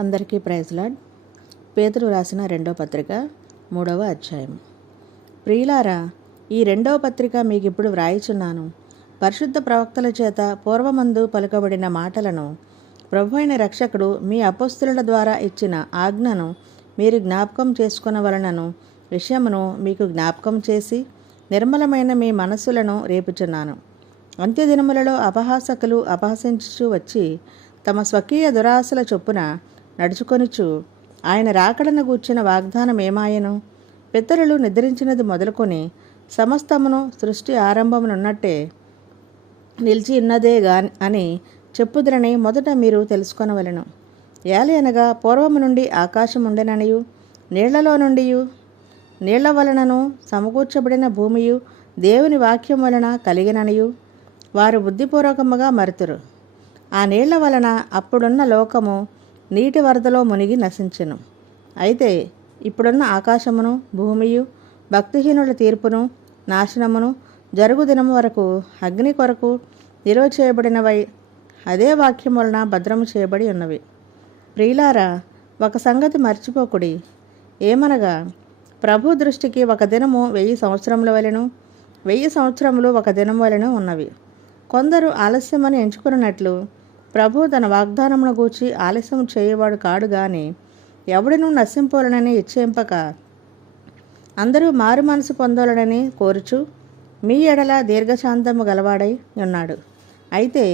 అందరికీ praise lord. పేతురు రాసిన 2వ పత్రిక 3వ అధ్యాయం. ప్రియులారా, ఈ 2వ పత్రిక మీకు ఇప్పుడు వ్రాయిచున్నాను. పరిశుద్ధ ప్రవక్తల చేత పూర్వమందు పలుకబడిన మాటలను ప్రభువైన రక్షకుడు మీ అపొస్తలుల ద్వారా ఇచ్చిన ఆజ్ఞను మీరు జ్ఞాపకం చేసుకొనవలనను విషయమును మీకు జ్ఞాపకం చేసి నిర్మలమైన మీ మనస్సులను రేపుచున్నాను. అంత్యదినములలో అపహాసకులు అపహసించుచు వచ్చి తమ స్వకీయ దురాశల చొప్పున నడుచుకొనుచు ఆయన రాకడను గూర్చిన వాగ్దానం ఏమాయను? పితరులు నిద్రించినది మొదలుకొని సమస్తమును సృష్టి ఆరంభమునున్నట్టే నిలిచి ఉన్నదే అని చెప్పుదురని మొదట మీరు తెలుసుకొనవలెను. ఏలయనగా పూర్వము నుండి ఆకాశం ఉండెననియు నీళ్లలో నుండి నీళ్ల వలనను సమకూర్చబడిన భూమియు దేవుని వాక్యం వలన కలిగిననియు వారు బుద్ధిపూర్వకముగా మరుతురు. ఆ నీళ్ల వలన అప్పుడున్న లోకము నీటి వరదలో మునిగి నశించెను. అయితే ఇప్పుడున్న ఆకాశమును భూమియు భక్తిహీనుల తీర్పును నాశనమును జరుగు దినము వరకు అగ్ని కొరకు నిలువ చేయబడినవై అదే వాక్యం వలన భద్రము చేయబడి ఉన్నవి. ప్రియులారా, ఒక సంగతి మర్చిపోకుడి. ఏమనగా ప్రభు దృష్టికి ఒక దినము 1000 సంవత్సరముల వలెను 1000 సంవత్సరములు ఒక దినం వలెను ఉన్నవి. కొందరు ఆలస్యమని ఎంచుకున్నట్లు ప్రభు తన వాగ్దానమును గూర్చి ఆలస్యం చేయవాడు కాడు గాని ఎవడనూ నశింపోలనని ఇచ్చేంపక అందరూ మారు మనసు పొందోలనని కోరుచు మీ ఎడల దీర్ఘశాంతము గలవాడై ఉన్నాడు. అయితే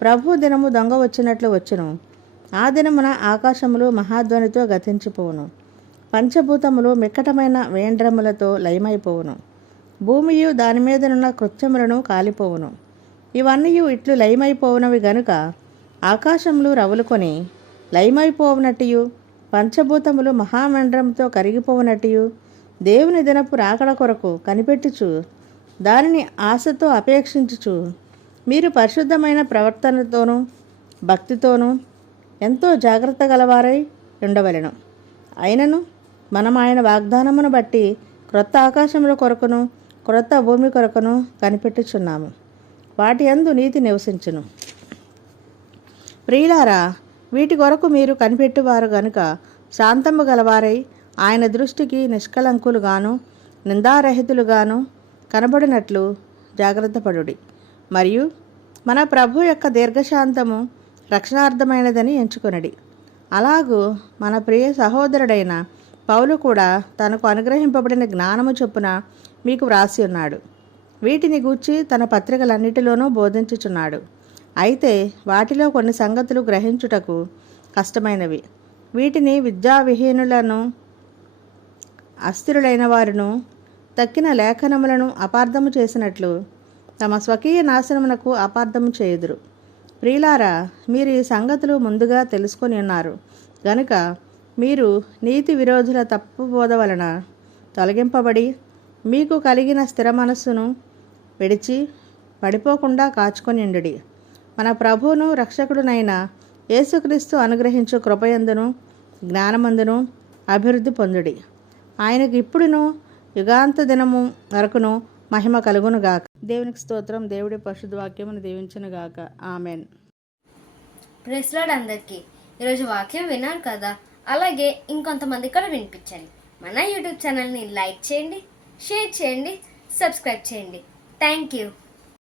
ప్రభు దినము దొంగ వచ్చినట్లు వచ్చును. ఆ దినమున ఆకాశములు మహాధ్వనితో గతించిపోవును, పంచభూతములు మిక్కటమైన వేండ్రములతో లయమైపోవును, భూమియు దాని మీదనున్న కృత్యములను కాలిపోవును. ఇవన్నీ ఇట్లు లయమైపోవునవి గనుక ఆకాశములు రవులుకొని లయమైపోవునట్టు పంచభూతములు మహామండ్రంతో కరిగిపోవునట్టు దేవుని దినపు రాకడ కొరకు కనిపెట్టుచు దానిని ఆశతో అపేక్షించుచు మీరు పరిశుద్ధమైన ప్రవర్తనతోనూ భక్తితోనూ ఎంతో జాగ్రత్త గలవారై ఉండవలెను. అయినను మనం ఆయన వాగ్దానమును బట్టి క్రొత్త ఆకాశముల కొరకును క్రొత్త భూమి కొరకును కనిపెట్టుచున్నాము. వాటి యందు నీతి నివసించును. ప్రియులారా, వీటి కొరకు మీరు కనిపెట్టువారు గనుక శాంతము గలవారై ఆయన దృష్టికి నిష్కళంకులుగాను నిందారహితులుగాను కనబడినట్లు జాగ్రత్తపడుడి. మరియు మన ప్రభు యొక్క దీర్ఘశాంతము రక్షణార్థమైనదని ఎంచుకొనడి. అలాగూ మన ప్రియ సహోదరుడైన పౌలు కూడా తనకు అనుగ్రహింపబడిన జ్ఞానము చొప్పున మీకు వ్రాసి ఉన్నాడు. వీటిని గూర్చి తన పత్రికలన్నిటిలోనూ బోధించుచున్నాడు. అయితే వాటిలో కొన్ని సంగతులు గ్రహించుటకు కష్టమైనవి. వీటిని విద్యావిహీనులను అస్థిరులైన వారును తక్కిన లేఖనములను అపార్థము చేసినట్లు తమ స్వకీయ నాశనమునకు అపార్థము చేయుదురు. ప్రియులారా, మీరు ఈ సంగతులు ముందుగా తెలుసుకొని ఉన్నారు గనుక మీరు నీతి విరోధుల తప్పు బోధ వలన తొలగింపబడి మీకు కలిగిన స్థిర మనస్సును విడిచి పడిపోకుండా కాచుకొని ఉండుడి. మన ప్రభువును రక్షకుడునైన యేసుక్రీస్తు అనుగ్రహించు కృపయందును జ్ఞానమందును అభివృద్ధి పొందుడి. ఆయనకు ఇప్పుడును యుగాంత దినము వరకును మహిమ కలుగునుగాక. దేవునికి స్తోత్రం. దేవుడి పరిశుద్ధ వాక్యమును దీవించునుగాక. ఆమెన్. ప్రైజ్ లార్డ్ అందరికీ. ఈరోజు వాక్యం విన్నారు కదా, అలాగే ఇంకొంతమంది కూడా వినిపించండి. మన యూట్యూబ్ ఛానల్ని లైక్ చేయండి, షేర్ చేయండి, సబ్స్క్రైబ్ చేయండి. Thank you.